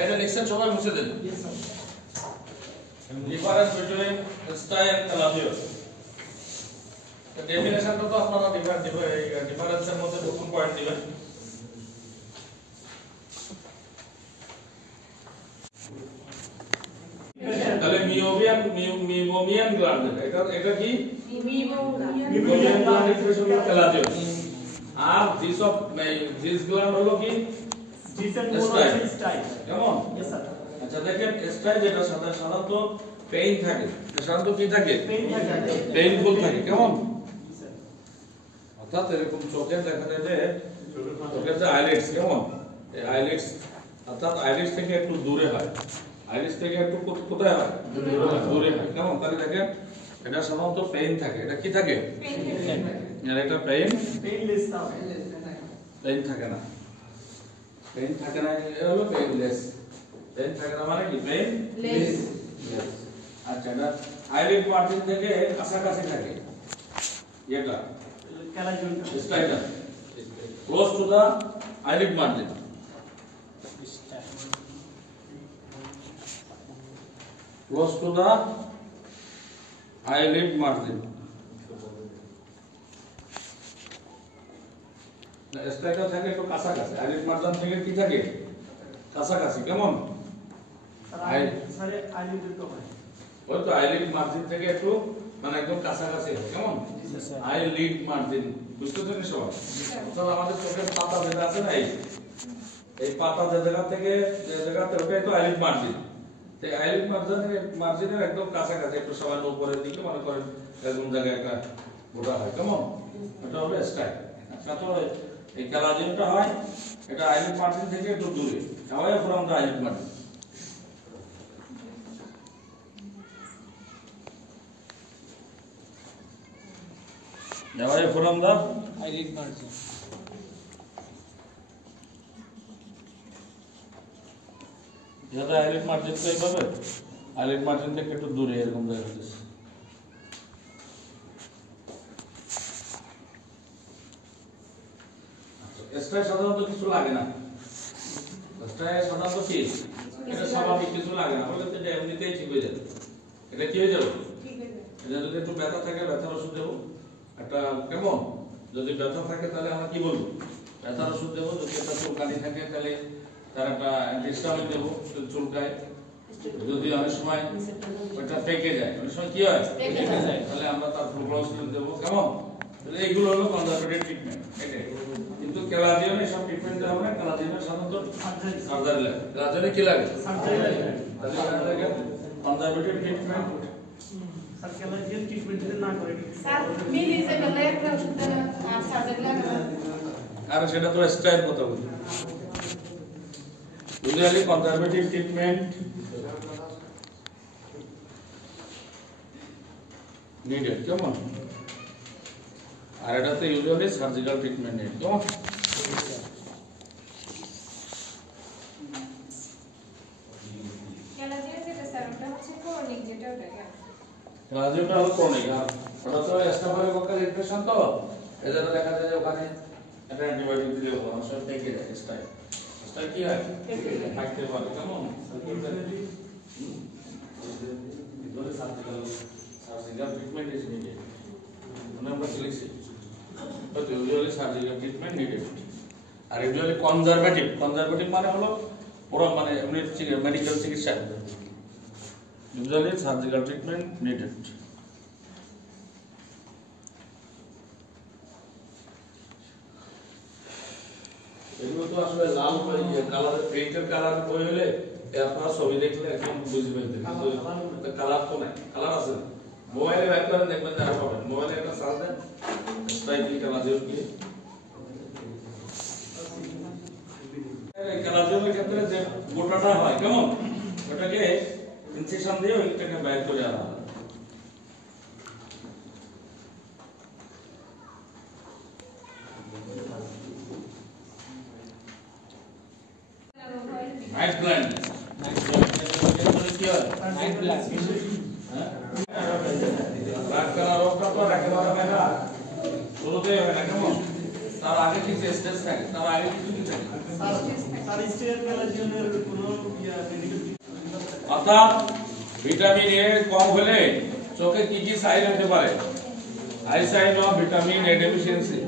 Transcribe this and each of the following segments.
এটা লিখছেন সবাই মুছে দেন ডিফারেন্স বিটুইন স্টাই এন্ড ক্লাউডিয়াস ডেফিনেশনটা তো আপনারা ডিফারেন্সের মধ্যে কোন পয়েন্ট দিবেন তাহলে মিবোমিয়ান গ্ল্যান্ড এটা কি মিবোমিয়ান গ্ল্যান্ড এক্সপ্রেশন হলো ক্লাউডিয়াস আর দিস গ্ল্যান্ড হলো কি স্টাই কেমন আচ্ছা দেখেন স্টাই যেটা সাধারণত পেইন থাকে সাধারণত কি থাকে পেইনফুল থাকে কেমন অর্থাৎ এরকম চোখে দেখা যায় যে চোখের যে আইলিডস কেমন এই আইলিডস অর্থাৎ আইলিডস থেকে একটু দূরে হয় আইলিডস থেকে একটু কোথায় হয় দূরে হয় কেমন তাহলে দেখেন এটা সাধারণত পেইন থাকে এটা কি থাকে আর এটা পেইনলেস পেইন থাকে না পেইন থাকে না এটা হলো পেইনলেস পেইন থাকে না মানে কি পেইনলেস আচ্ছা এটা আইলিড মার্জিন থেকে কাছাকাছি থাকে এটা স্টাইটা close to the eyelid margin close to the eyelid margin স্ট্রাইকার থাকে একটু কাছাকাছি আইলিড মার্জিন থেকে কি থাকে কাছাকাছি কেমন আইলিড তো হয় ওই তো আইলিড মার্জিন থেকে একটু মানে একদম কাছাকাছি কেমন আইলিড মার্জিন বুঝতে পারছেন সবাই তাহলে আমাদের চোখের পাতা যেটা আছে না এই পাতা যে জায়গা থেকে যে জায়গাতে ওটাই তো আইলিড মার্জিন এই আইলিড মার্জিনের একদম কাছাকাছি একটু সামান্য উপরের দিকে মনে করেন এরকম জায়গায় একটা গোটা হয় কেমন এটা হলো স্টাইল আচ্ছা তো এই ক্যালাজিনটা হয় এটা আইলিড মার্জিন থেকে একটু দূরে away from the eyelid margin away from the eyelid margin ज्यादा आईलिड मार्जिन তো এইভাবে আইলিড মার্জিন থেকে একটু দূরে এরকম জায়গা আছে স্ট্রাই সাধারণত কিছু লাগে না স্ট্রাই সাধারণত কি এটা স্বাভাবিক কিছু লাগে না বলে তো এটা এমনিতেই ঠিক হয়ে যাবে এটা কি হয়ে যাবে ঠিক হয়ে যাবে এটা যদি একটু ব্যথা থাকে ব্যথার ওষুধ দেব একটা কেমন যদি ব্যথা থাকে তাহলে আমরা কি বলবো ব্যথার ওষুধ দেব যদি একটা চুলকানি থাকে তাহলে তার একটা অ্যান্টিহিস্টামিন দেব চুলকায় যদি অনেক সময় ওটা পেকে যায় অনেক সময় কি হয় পেকে যায় তাহলে আমরা তার ফ্লুক্লোসিন দেব কেমন তাহলে এইগুলো হলো কনজারভেটিভ ট্রিটমেন্ট এটাই কিন্তু ক্যালাজিয়নে সব ট্রিটমেন্ট দেওয়া হয় ক্যালাজিয়নে সাধারণত সার্জারি লাগে ক্যালাজিয়নে কি লাগে সার্জারি লাগে তাহলে আমরা দেখেন কনজারভেটিভ ট্রিটমেন্ট স্যার ক্যালাজিয়ন ট্রিটমেন্ট যদি না করে স্যার মিলি যে বলে একটা ওষুধ আর সার্জারি লাগে আর সেটা তো স্টাইল কথা বলি usually conservative treatment needed কেমন আর এটাতে usually surgical treatment needed কেমন ক্লাজিওটা হলো ক্রনিক আর ওটা তো স্টাফিলোকোকাল ইনফেকশন তো এজন্য দেখা যায় যে ওখানে একটা অ্যান্টিবায়োটিক দিলে মানুষ থেকে যায় স্টাইল স্টাইল কি হয় থাকতে পারে কেমন সার্জিক্যাল ট্রিটমেন্ট ইজ নিডেড মানে আমরা লিখছি but usually surgical treatment needed আর ইউজুয়ালি কনজারভেটিভ মানে হলো পুরো মানে এমনি মেডিকেল চিকিৎসা usually surgical treatment needed এগুলো তো আসলে লাল কালার পেইন্টের কালার কই হলে আপনারা ছবি দেখলে একদম বুঝবেন কিন্তু কালার তো নাই কালার আছে মোবাইলে ব্যাক করে দেখবেন দেখা পাবেন মোবাইলে একটা সার্চ দেন স্ট্রাইকিং কালার কি কালারের ক্ষেত্রে যে গোটাটা হয় কেমন ওটাকে ইনসেকশন দিয়ে ওইটাকে বাইর করে আনা হয় নাইট ব্লাইন্ড কি হয় নাইট ব্লাইন্ড হ্যাঁ রাত কালা রোগটা তো একেবারে হয় না শুরুতেই হয় না কেমন তার আগে কিছু স্টেজ থাকে তার আগে কিছু কি থাকে অর্থাৎ ভিটামিন এ কম হলে চোখে কি কি সাইন হতে পারে? I sine of vitamin A deficiency.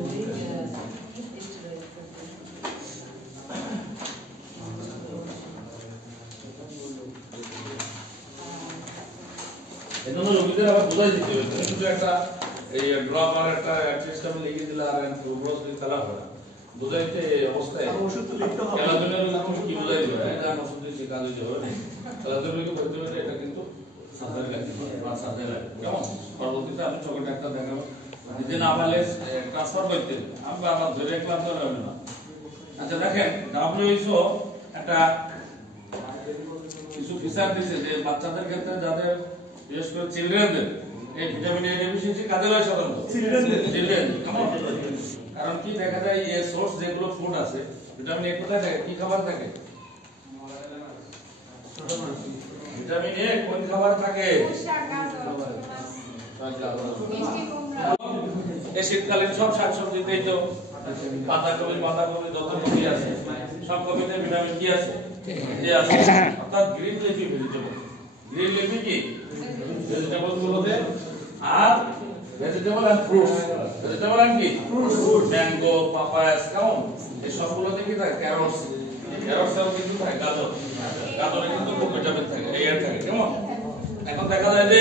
এজন্য রোগীদের আবার বুঝাই দিতে হবে, তুমি শুধু একটা এই ড্রপ আর একটা সিস্টেম লিখে দিলে আর প্রোগ্রেস দিতে তালা হবে না। বুঝাইতে অবস্থায় ওষুধ তো লিখতে হবে, খেলাধুলার রোগী কি বুঝাই দিবে? এটা ওষুধ দিয়ে শেখা দিতে হবে না, খেলাধুলার রোগী বলতে হবে এটা কিন্তু সার্জারি লাগে বা সার্জারি লাগে। কেমন পরবর্তীতে আমি চোখের ডাক্তার দেখাবো, যদি না পারলে ট্রান্সফার করতে হবে, আমি আবার ধরে রাখলাম তো হবে না। আচ্ছা দেখেন, WHO একটা কিছু ফিচার দিয়েছে যে বাচ্চাদের ক্ষেত্রে যাদের বিশেষ করে চিলড্রেনদের এই ভিটামিন এ ডেফিসিয়েন্সি কাদের হয় সাধারণত? চিলড্রেন। কারণ কি দেখা যায় এই সোর্স যেগুলো ফুড আছে ভিটামিন এ কোথায় থাকে? কি খাবার থাকে? ভিটামিন এ কোন খাবার থাকে? এই শীতকালীন সব শাকসবজিতেই তো পাতাকপি যত কপি আছে সব কপিতে ভিটামিন কি আছে? এ আছে। অর্থাৎ green leafy vegetable. Green leafy কি ভেজিটেবল গুলোতে, আর vegetable and fruits. Vegetable and কি ফ্রুটস, ম্যাঙ্গো, পাপায়া, কেমন এই সবগুলোতে কি থাকে? ক্যারটস। ক্যারটসও কিন্তু থাকে, গাজর। গাজরে কিন্তু খুব ভিটামিন থাকে, এর থাকে। কেমন এখন দেখা যায় যে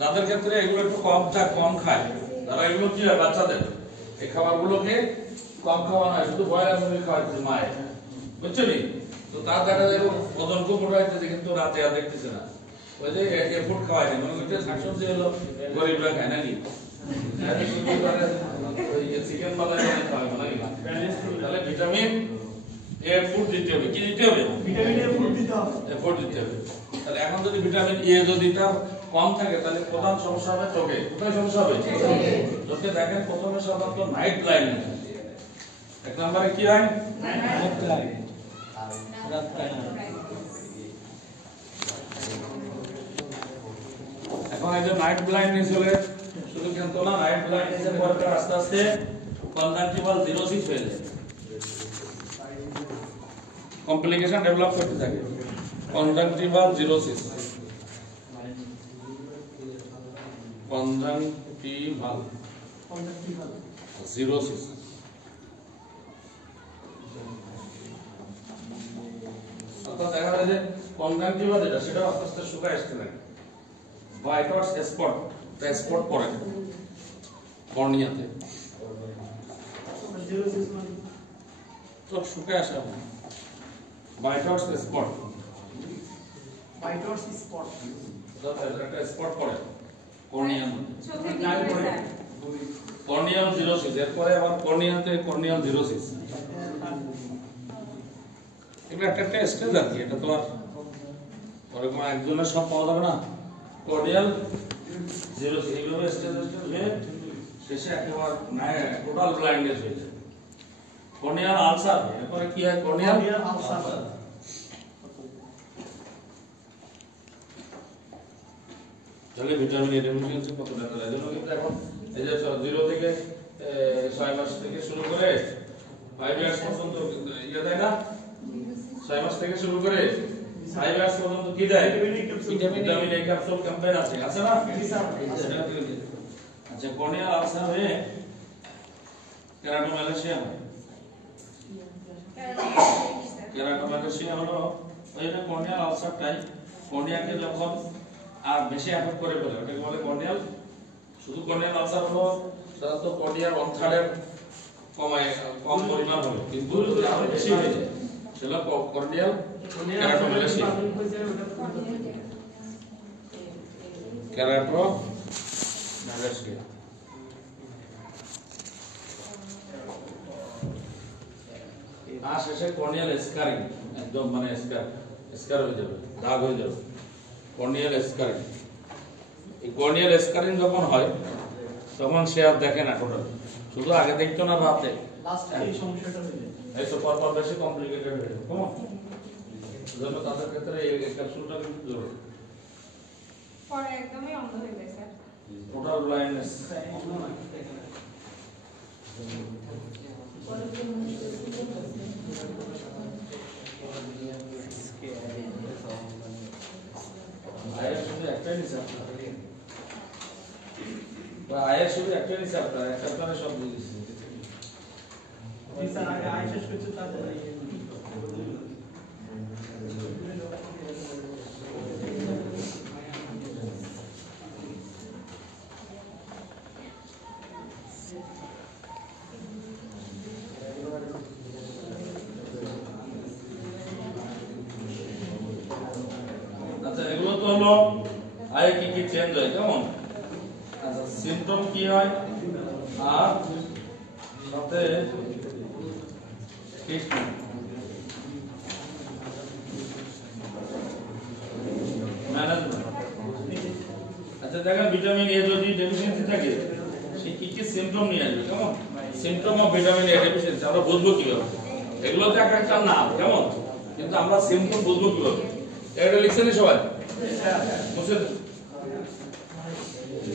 যাদের ক্ষেত্রে এগুলো একটু কম খায় তারা এগুলো কি হয়? বাচ্চাদের এই খাবারগুলোকে কম খাওয়ানো হয়, শুধু বয়লার মুরগি খাওয়াচ্ছে মায়ের, বুঝছো নি? তো তার দেখা যায় ওজন খুব মোটা হইতেছে কিন্তু রাতে আর দেখতেছে না। ওই যে এ ফুড খাওয়ায় না, মনে করছে শাকসবজি হলো গরিবরা খায় নাকি? চিকেন বাজারে খাওয়ায় নাকি? তাহলে ভিটামিন এ ফুড দিতে হবে। কি দিতে হবে? ভিটামিন এ ফুড দিতে হবে। ফুড দিতে হবে। তাহলে এখন যদি ভিটামিন এ যদি তার কম থাকে তাহলে প্রধান সমস্যা হবে চোখে। কোথায় সমস্যা হবে? চোখে। দেখেন প্রথমে সাধারণত নাইট ব্লাইন্ডনেস। এক নম্বরে কি হয়? Night blind. এখন এই যে নাইট ব্লাইন্ডনেস হলে শুধু কিন্তু না, নাইট ব্লাইন্ডনেসের পর আস্তে আস্তে কনজাংটিভাল জিরোসিস হয়ে যায়, কমপ্লিকেশন ডেভেলপ করতে থাকে। Conjunctival xerosis, conjunctival xerosis. অর্থাৎ দেখা যায় যে কনজাংটিভা যেটা সেটা আস্তে আস্তে শুকায় আসতে থাকে। ভাইটাস স্পট পড়ে কর্নিয়াতে, চোখ শুকায় আসে। ভাইটাস স্পট, একটা স্পট পড়ে কর্নিয়ার মধ্যে, কর্নিয়াল জিরোসিস। এরপরে আবার কর্নিয়াল জিরোসিস। এগুলো একটা স্টেজ আর কি, এটা তো আর ওরকম একজনের সব পাওয়া যাবে না। কর্নিয়াল জিরোসিস এইভাবে স্টেজ হয়ে শেষে একেবারে টোটাল ব্লাইন্ডনেস হয়ে যায়। কর্নিয়াল আলসার, এরপরে কি হয়? Corneal ulcer. তাহলে ভিটামিন এ ডেফিসিয়েন্সি কত দেখা যায়? যেন কিন্তু এখন এই যে 0 থেকে 6 মাস থেকে শুরু করে 5 ইয়ার্স পর্যন্ত ইয়ে দেয় না? 6 মাস থেকে শুরু করে 5 ইয়ার্স পর্যন্ত কি দেয়? ভিটামিন এ ক্যাপসুল ক্যাম্পেইন আছে না? আচ্ছা, কর্নিয়াল আলসার হয়ে কেরাটোম্যালেশিয়া হয়। কেরাটোম্যালেশিয়া হলো ওই যে কর্নিয়াল আলসারটাই কর্নিয়াকে যখন আর বেশি অ্যাফেক্ট করে ফেলে, ওটাকে বলে কর্নিয়াল। শুধু কর্নিয়াল আলসার হলো সাধারণত কর্নিয়ার 1/3 কম পরিমাণ হলো, কিন্তু যদি আরো বেশি হয়ে যায় সেটা কর্নিয়াল কেরাটোম্যালেশিয়া। কেরাটোম্যালেশিয়া। আর শেষে কর্নিয়াল স্কারিং, একদম মানে স্কার হয়ে যাবে, দাগ হয়ে যাবে, কর্নিয়াল স্কারিং। এই কর্নিয়াল স্কারিং যখন হয় তখন সে আর দেখে না টোটাল, শুধু আগে দেখতো না রাতে, এই সমস্যাটা হয়ে যায়। এই তো পরপর বেশি কমপ্লিকেটেড হয়ে যায়। কেমন জন্য তাদের ক্ষেত্রে এই ক্যাপসুলটা কিন্তু জরুরি। পরে একদমই অন্ধ হয়ে যায় স্যার, টোটাল ব্লাইন্ডনেস। আয়ের শুধু একটাই হিসাব বা আয়ের শুধু একটাই হিসাব না একটা করে সব দিয়ে দিচ্ছি স্যার আগে আয় শেষ করতে তাদের আচ্ছা এগুলো তো হলো আয়ে কি কি চেঞ্জ হয় কেমন আচ্ছা সিম্পটম কি হয় আর সাথে ট্রিটমেন্ট ম্যানেজমেন্ট আচ্ছা দেখেন ভিটামিন এ যদি ডেফিসিয়েন্সি থাকে সে কি কি সিম্পটম নিয়ে আসবে কেমন symptom of vitamin A deficiency আমরা বুঝবো কিভাবে এগুলো তো একটা নাম কেমন কিন্তু আমরা সিম্পটম বুঝবো কিভাবে এটা লিখছেন সবাই বুঝছেন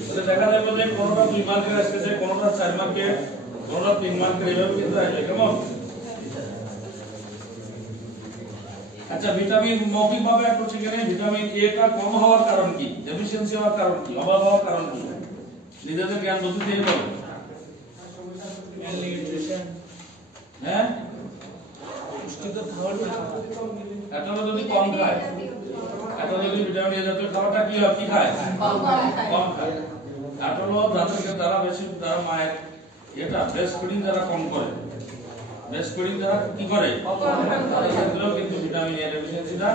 তাহলে দেখা যাবে যে কোনটা 2 মার্কের আসছে কোনটা 4 মার্কের কোনটা 3 মার্কের এইভাবে কিন্তু আসবে কেমন আচ্ছা ভিটামিন মৌখিকভাবে একটু ঠিকানে ভিটামিন এ টা কম হওয়ার কারণ কি ডেফিসিয়েন্সি হওয়ার কারণ কি অভাব হওয়ার কারণ কি নিজেদের জ্ঞান বুঝতে দিয়ে বলো হ্যাঁ পুষ্টিকর খাবার এটা যদি কম খায় এটা যদি ভিটামিন এ জাতীয় খাবারটা কি হয় কি খায় কম খায় এটা হলো যাদেরকে তারা বেশি তারা মায়ের এটা ব্রেস্ট ফিডিং যারা কম করে ব্রেস্ট ফিডিং যারা কি করে তাদের ক্ষেত্রেও কিন্তু ভিটামিন এ ডেফিসিয়েন্সিটা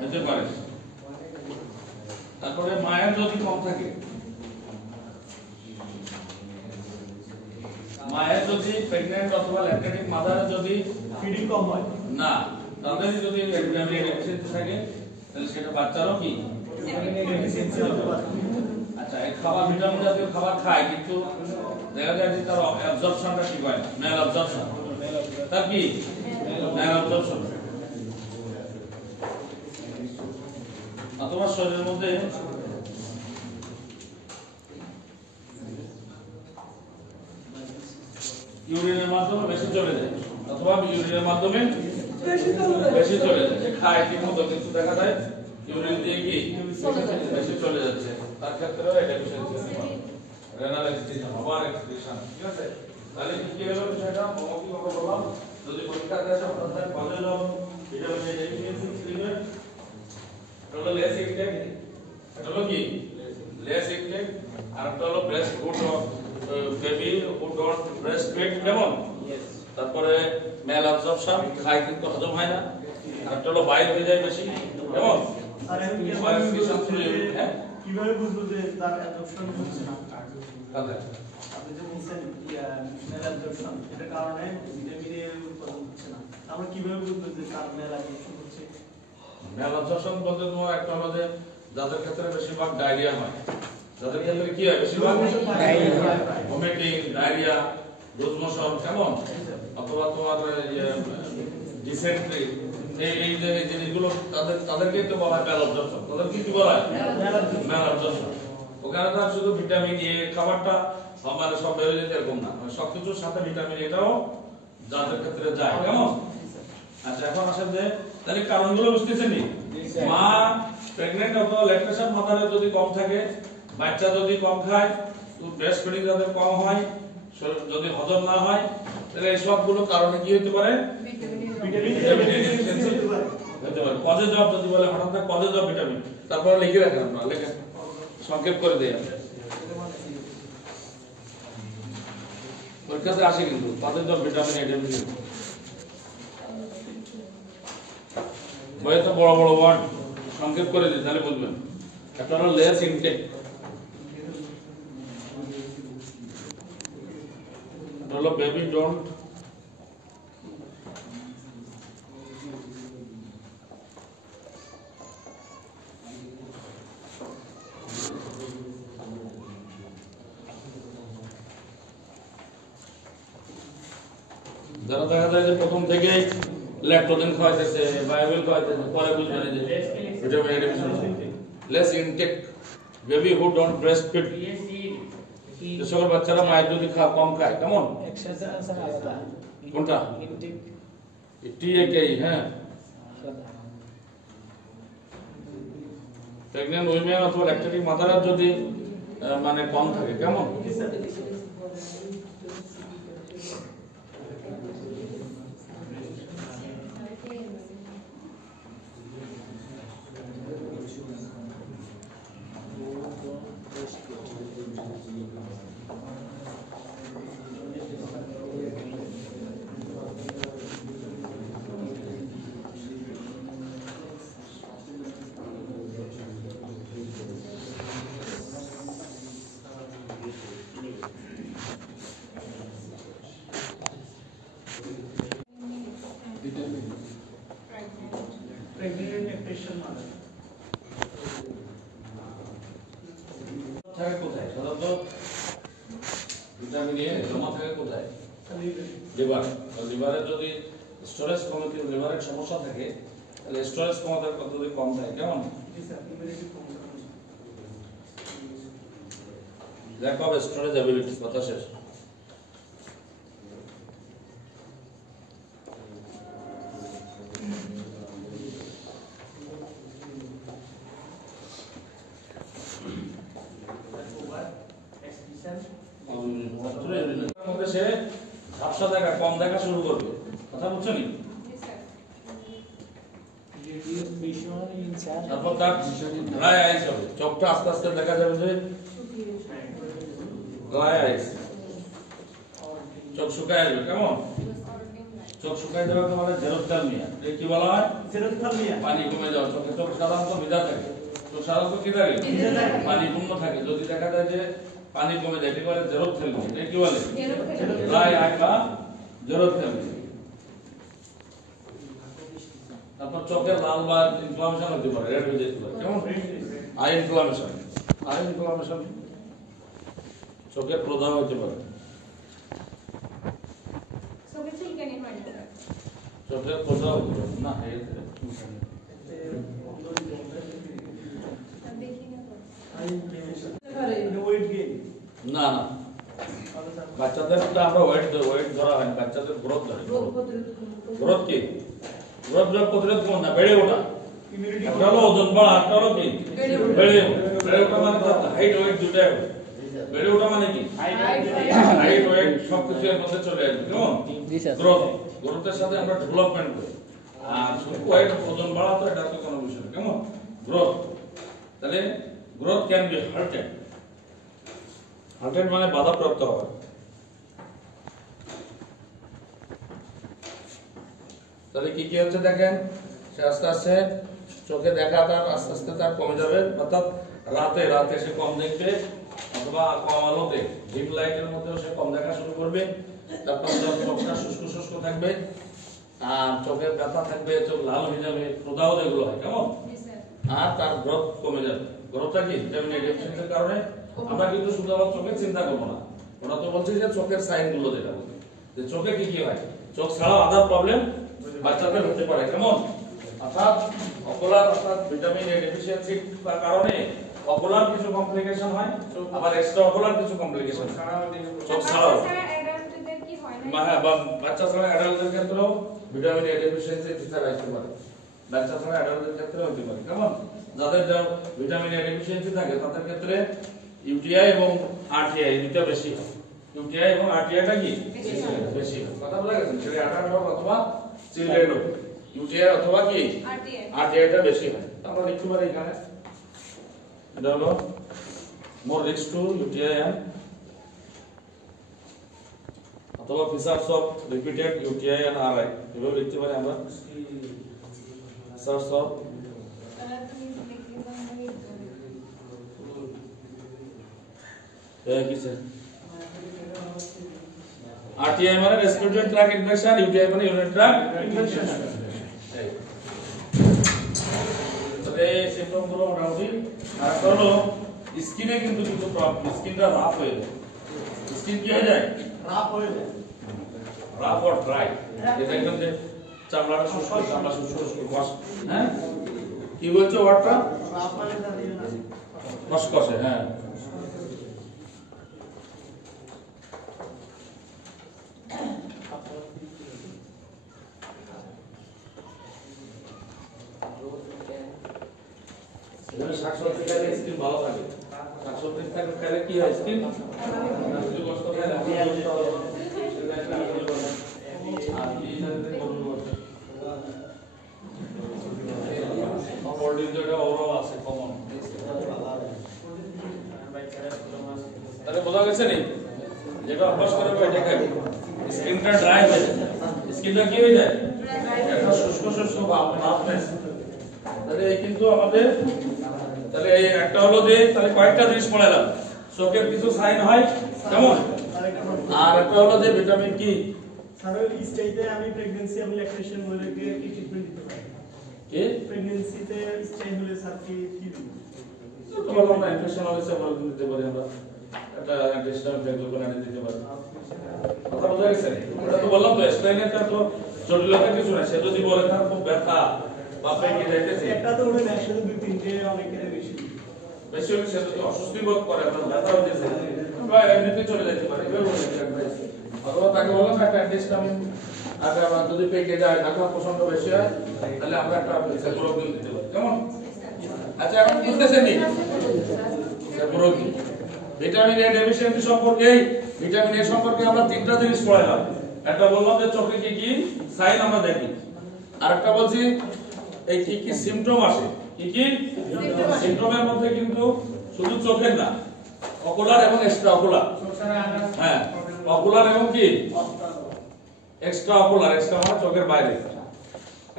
হতে পারে তারপরে মায়ের যদি কম থাকে মায়ের যদি প্রেগন্যান্ট অথবা ল্যাকটেটিং মাদারের যদি ফিডিং কম হয় না তাদের যদি ভিটামিন এ ডেফিসিয়েন্সি থাকে তাহলে সেটা বাচ্চারও কি ডেফিসিয়েন্সি হতে পারে আচ্ছা এই খাবার ভিটামিন জাতীয় খাবার খায় কিন্তু দেখা যায় যে তার অ্যাবজর্পশনটা ঠিক হয় না মেল অ্যাবজর্পশন তার কি মেল অ্যাবজর্পশন অথবা শরীরের মধ্যে ইউরিনের মাধ্যমে বেশি চলে যায় অথবা ইউরিনের মাধ্যমে বেশি চলে যায় সে খায় ঠিক মতো কিন্তু দেখা যায় ইউরিন দিয়ে কি বেশি চলে যাচ্ছে তার ক্ষেত্রেও এটা deficiency renal excretion over excretion ঠিক আছে তাহলে কি হলো সেটা মৌখিক ভাবে বললাম যদি পরীক্ষাতে আসে হঠাৎ college of vitamin A deficiency treatment এটা লেস ইনটেক এটা হলো কি লেস ইনটেক আর এটা হলো breast food baby who don't breast feed কেমন তারপরে মেল অ্যাবজর্পশন খায় কিন্তু হজম হয় না আর এটা হলো বাইর হয়ে যায় বেশি কেমন আর আমি কিভাবে বুঝবো যে তার অ্যাবজর্পশন হচ্ছে না আপনি যে বলছেন মেল অ্যাবজর্পশন এটার কারণে ভিটামিন এ উৎপাদন হচ্ছে না আমরা কিভাবে বুঝবো যে তার মেল অ্যাবজর্পশন হচ্ছে মেল অ্যাবজর্পশন বলতে তোমার একটা হলো যে যাদের ক্ষেত্রে বেশিরভাগ ডায়রিয়া হয় যাদের ক্ষেত্রে কি হয় বেশিরভাগ ভমিটিং ডায়রিয়া লুজ মোশন কেমন অথবা তোমার ডিসেন্ট্রি এই যে জিনিসগুলো তাদেরকে তো বলা হয় মেল অ্যাবজর্পশন তাদের কি বলা হয় মেল অ্যাবজর্পশন ওখানে তো শুধু ভিটামিন এ খাবারটা মানে সব বের হয়ে যেতে এরকম না মানে সবকিছুর সাথে ভিটামিন এটাও যাদের ক্ষেত্রে যায় কেমন আচ্ছা এখন আসেন যে তাহলে কারণগুলো বুঝতেছেন নি মা প্রেগন্যান্ট অথবা ল্যাকটেশন মাদারে যদি কম থাকে বাচ্চা যদি কম খায় তো ব্রেস্ট ফিডিং যাদের কম হয় যদি হজম না হয় তাহলে এই সবগুলো কারণে কি হতে পারে ভিটামিন ডেফিসিয়েন্সি হতে পারে কজেজ অফ যদি বলে হঠাৎ কজেজ অফ ভিটামিন তারপর লিখে রাখেন আপনারা লেখেন সংক্ষেপ করে দেই পরীক্ষাতে আসে কিন্তু causes of vitamin A deficiency বইয়ে তো বড় বড় ওয়ার্ড সংক্ষেপ করে দিই তাহলে বুঝবেন একটা হলো লেস ইনটেক হলো বেবি ডোন্ট যারা দেখা যায় যে প্রথম থেকে ল্যাকটোজেন খাওয়াইতেছে বায়োবেল খাওয়াইতেছে পরে বুঝবেন যে vitamin A deficiency less intake baby who don't breastfeed যে সকল বাচ্চারা মায়ের যদি কম খায় কেমন কোনটা টিএকেই হ্যাঁ প্রেগন্যান্ট উইমেন অথবা ল্যাকটেটিং মাদারের যদি মানে কম থাকে কেমন থাকে কোথায় সাধারণত ভিটামিন এ জমা থাকে কোথায় লিভার লিভারের যদি স্টোরেজ কমে লিভারের সমস্যা থাকে তাহলে স্টোরেজ ক্ষমতা যদি কম থাকে কেমন ল্যাক অফ স্টোরেজ অ্যাবিলিটি কথা শেষ সে ঝাপসা দেখা কম দেখা শুরু করবে কথা বুঝছো নি তারপর তার ড্রাই আইস হবে চোখটা আস্তে আস্তে দেখা যাবে যে ড্রাই আইস চোখ শুকায় আসবে কেমন চোখ শুকায় যাবে মানে জেরোথ্যালমিয়া কি বলা হয় জেরোথ্যালমিয়া পানি কমে যাওয়া চোখে চোখ সাধারণত ভিজা থাকে চোখ সাধারণত কি থাকে পানি পূর্ণ থাকে যদি দেখা যায় যে পানি কমে যায় কি বলে জেরোথ্যালমিয়া কি বলে ড্রাই আই বা জেরোথ্যালমিয়া তারপর চোখে লাল বা ইনফ্লামেশন হতে পারে রেড হয়ে যেতে পারে কেমন আই ইনফ্লামেশন চোখে প্রদাহ হতে পারে চোখে প্রদাহ হতে পারে না না না বাচ্চাদের আমরা ওয়েট ধরা হয় বাচ্চাদের গ্রোথ ধরে গ্রোথ কি গ্রোথ প্রতিরোধ কোন না বেড়ে ওঠা একটা হলো ওজন বাড়া একটা হলো কি বেড়ে ওঠা মানে হাইট ওয়েট দুটাই বেড়ে ওঠা মানে কি হাইট ওয়েট সবকিছু এর মধ্যে চলে আসবে কেমন গ্রোথ গ্রোথের সাথে আমরা ডেভেলপমেন্ট করি আর শুধু ওয়েট ওজন বাড়া তো এটা তো কোনো বিষয় না কেমন গ্রোথ তাহলে গ্রোথ ক্যান বি হার্টেড মানে বাধাপ্রাপ্ত হওয়া তাহলে কি কি হচ্ছে দেখেন সে আস্তে আস্তে চোখে দেখা তার আস্তে আস্তে তার কমে যাবে অর্থাৎ রাতে সে কম দেখবে অথবা কম আলোতে ডিম লাইটের মধ্যেও সে কম দেখা শুরু করবে তারপর চোখটা শুষ্ক থাকবে আর চোখে ব্যথা থাকবে চোখ লাল হয়ে যাবে প্রদাহ যেগুলো হয় কেমন আর তার গ্রোথ কমে যাবে গ্রোথটা কি ভিটামিন এ ডেফিসিয়েন্সির কারণে আমরা কিন্তু শুধু আমার চোখের চিন্তা করবো না ওরা তো বলছে যে চোখের সাইন গুলো যেটা বলছে যে চোখে কি কি হয় চোখ ছাড়াও আদার প্রবলেম বাচ্চাদের হতে পারে কেমন অর্থাৎ অকুলার অর্থাৎ ভিটামিন এ ডেফিসিয়েন্সির কারণে অকুলার কিছু কমপ্লিকেশন হয় আবার এক্সট্রা অকুলার কিছু কমপ্লিকেশন চোখ ছাড়াও হ্যাঁ বাচ্চা ছাড়া অ্যাডাল্টদের ক্ষেত্রেও ভিটামিন এ ডেফিসিয়েন্সি ফিচার আসতে পারে বাচ্চা ছাড়া অ্যাডাল্টদের ক্ষেত্রে হতে পারে কেমন যাদের ভিটামিন এ ডেফিসিয়েন্সি থাকে তাদের ক্ষেত্রে ইউটিআই এবং আরটিআই দুটো বেশি হয় ইউটিআই এবং আরটিআইটা কি বেশি হয় কথা বলা গেছে সেটা অ্যাডাল্ট হোক অথবা চিলড্রেন হোক ইউটিআই অথবা কি আরটিআইটা বেশি হয় আমরা লিখতে পারি এখানে এটা হলো more risk to UTI and অথবা features of repeated UTI and RI এভাবে লিখতে পারি আমরা ফিচারস অফ আরটিআই মানে রেসপিরেটরি ট্র্যাক্ট ইনফেকশন ইউটিআই মানে ইউরিনারি ট্র্যাক্ট ইনফেকশন তবে সিম্পটম গুলো মোটামুটি আর হলো স্কিনে কিন্তু কিছু প্রবলেম স্কিনটা রাফ হয়ে যায় স্কিন কি হয়ে যায় রাফ অর ড্রাই এটা কিন্তু চামড়াটা শুষ্ক হ্যাঁ কি বলছো ওয়ার্ডটা রাফ মানে খসখসে হ্যাঁ এখানে শাকসবজি খাইলে স্কিন ভালো থাকে। শাকসবজি খাইলে কি হয় স্কিন? যদি কষ্ট খাইলে আর এই জায়গাতে করব অর্ডিন যেটা ওরাও আছে কমন। তাহলে বোঝা গেছে নি যেটা অভ্যাস করে এটা খাবে স্কিনটা ড্রাই হয়ে যায়। স্কিনটা কি হয়ে যায়? একটা শুষ্ক শুষ্ক ভাবনেস। তাহলে এই কিন্তু আমাদের তাহলে এই একটা হলো যে তাহলে কয়েকটা জিনিস মনে রাখ। চোখের কিছু সাইন হয় কেমন? আর একটা হলো যে ভিটামিন কি স্যার এই স্টেজে আমি প্রেগন্যান্সি আমি ল্যাকটেশন হলে কি ট্রিটমেন্ট দিতে পারি? কি প্রেগন্যান্সিতে স্টেজ হলে স্যার কি দিব? তো বললাম না ইনফেকশন হয়েছে আমরা দিতে পারি আমরা একটা ইন্টেস্টাইনাল ফ্যাগলোকোনাইড দিতে পারি। কথা বোঝা গেছে? এটা তো বললাম তো স্টেইনেরটা তো জটিলতা কিছু না। সে যদি বলে তার খুব ব্যথা বা পেটে যাইতেছে একটা তো ওরে একসাথে দুই তিনটে অনেকের বেশি বেশি হলে সে যদি অস্বস্তি বোধ করে বা ব্যথা হইতেছে বা এমনিতে চলে যেতে পারে এভাবে বলে অ্যাডভাইস। অথবা তাকে বললাম একটা অ্যান্টিহিস্টামিন আগে আমার যদি পেটে যায় ব্যথা প্রচন্ড বেশি হয় তাহলে আমরা একটা সেপ্রোবিল দিতে পারি। কেমন? আচ্ছা এখন বুঝতেছেন নি সেপ্রোবিল ভিটামিন এ ডেফিসিয়েন্সি সম্পর্কে ভিটামিন এ সম্পর্কে আমরা তিনটা জিনিস পড়াইলাম। একটা বললাম যে চোখে কি কি সাইন আমরা দেখি, আরেকটা বলছি এই কি কি সিম্পটম আসে, কি কি সিম্পটমের মধ্যে কিন্তু শুধু চোখের না অকুলার এবং এক্সট্রা অকুলার। হ্যাঁ অকুলার এবং কি এক্সট্রা অকুলার। এক্সট্রা মানে চোখের বাইরে।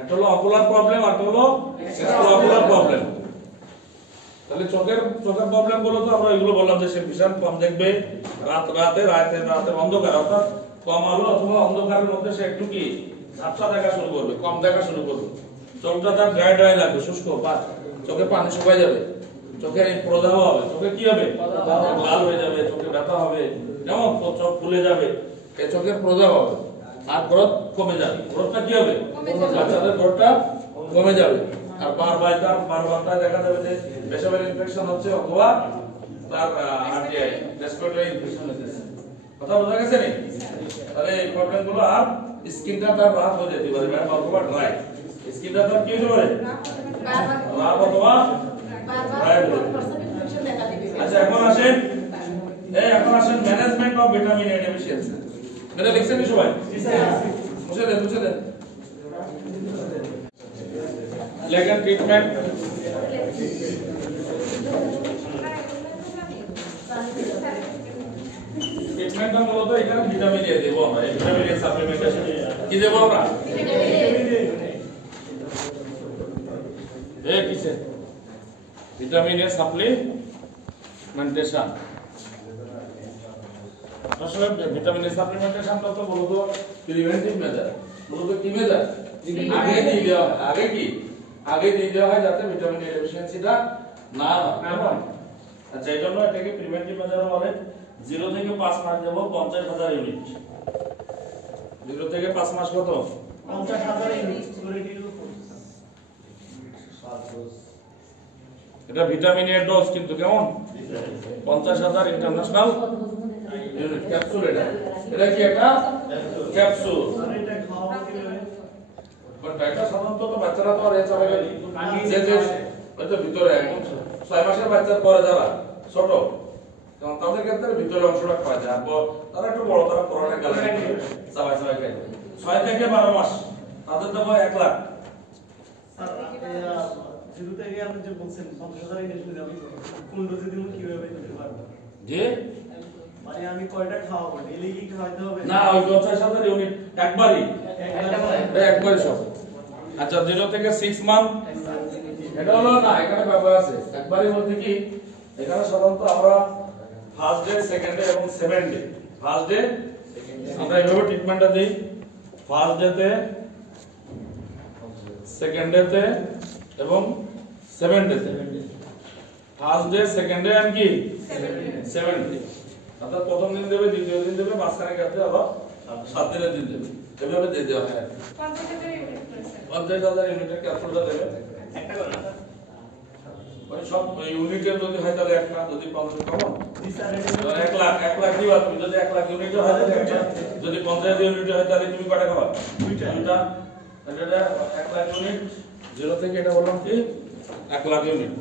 একটা হলো অকুলার প্রবলেম আর একটা হলো এক্সট্রা অকুলার প্রবলেম। তাহলে চোখের প্রবলেম গুলো তো আমরা এগুলো বললাম যে সে ভীষণ কম দেখবে, রাতে অন্ধকার অর্থাৎ কম আলো অথবা অন্ধকারের মধ্যে সে একটু কি ঝাপসা দেখা শুরু করবে, কম দেখা শুরু করবে। চোখটা তার ড্রাই লাগবে, শুষ্ক বা চোখে পানি শুকায় যাবে, চোখে প্রদাহ হবে, চোখে কি হবে লাল হয়ে যাবে, চোখে ব্যথা হবে, কেমন চোখ ফুলে যাবে, এই চোখের প্রদাহ হবে। আর গ্রোথ কমে যাবে। গ্রোথটা কি হবে? বাচ্চাদের গ্রোথটা কমে যাবে। আর বারবার দেখা যাবে যে পেশাবের ইনফেকশন হচ্ছে অথবা তার আরটিআই রেসপিরেটরি ইনফেকশন হচ্ছে। কথা বোঝা গেছে নি? তাহলে এই প্রবলেম গুলো আর স্কিনটা তার রাফ হয়ে যেতে পারে অথবা ড্রাই। স্কিনটা তার কি হতে পারে? রাফ অথবা ড্রাই হয়ে যেতে পারে। আচ্ছা এখন আসেন management of vitamin A deficiency. এটা লিখছেন কি সবাই? মুছে দেন লেখেন ট্রিটমেন্ট। ট্রিটমেন্টটা মূলত এখানে ভিটামিন এ দেব আমরা। এই ভিটামিন এ সাপ্লিমেন্টেশন কি দেব আমরা? কিসে ভিটামিন এ সাপ্লিমেন্টেশন। আসলে ভিটামিন এ সাপ্লিমেন্টেশনটা তো মূলত প্রিভেন্টিভ মেজার। মূলত কি মেজার? আগে দিয়ে দেওয়া হয় যাতে ভিটামিন এ ডেফিসিয়েন্সিটা না হয়। আচ্ছা এই জন্য এটাকে প্রিভেন্টিভ মেজার বলে। 0 থেকে 5 মাস যাব 50,000 ইউনিট। 0 থেকে 5 মাস কত? 50,000 ইউনিট। এটা ভিটামিন এ ডোজ কিন্তু কেমন? 50,000 ইন্টারন্যাশনাল ইউনিট ক্যাপসুল। এটা কি একটা ক্যাপসুল? আর এটা খাওয়া কিভাবে? বাট এটা সাধারণত তো বাচ্চারা তো আর এই চাবে যে ভিতরে একদম 6 মাসের বাচ্চার পরে যারা ছোট কারণ তাদের ক্ষেত্রে ভিতরে অংশটা খাওয়া যায়। আর তারা একটু বড়, তারা পুরোটা গালে চাবাই খায়। 6 থেকে 12 মাস তাদের দেবো 1 লাখ। স্যার যেহেতু থেকে আপনি যে বলছেন 50,000 ইউনিট যদি আমি কোন ডোজে দিব কিভাবে দিতে পারবো? জি মানে আমি কয়টা খাওয়াবো? ডেইলি কি খাওয়াতে হবে? না ওই 50,000 ইউনিট একবারই সব। আচ্ছা 0 থেকে 6 মান্থ এটা হলো না, এখানে ব্যাপার আছে। একবারই বলতে কি এখানে সাধারণত আমরা ফার্স্ট ডে, সেকেন্ড ডে এবং 7 ডে। ফার্স্ট ডে আমরা এইভাবে ট্রিটমেন্টটা দেই। ফার্স্ট ডেতে, সেকেন্ড ডেতে এবং 7 ডেতে। First day, second day and কি 7 ডে। অর্থাৎ প্রথম দিন দেবে, দ্বিতীয় দিন দেবে, মাঝখানে ক্ষেত্রে আবার 7 দিনের দিন দেবে। এভাবে দিয়ে দেওয়া হয়। 50,000 ইউনিটের ক্যাপসুলটা দেবে একটা করে। ওই সব ইউনিটের যদি হয় তাহলে একটা, যদি 50 কেমন 1 লাখ দিবা তুমি। যদি 1 লাখ ইউনিটের হয় তাহলে একটা, যদি 50,000 ইউনিটের হয় তাহলে তুমি কয়টা খাবা? দুইটা। তাহলে 1 লাখ ইউনিট 0 থেকে এটা বললাম কি 1 লাখ ইউনিট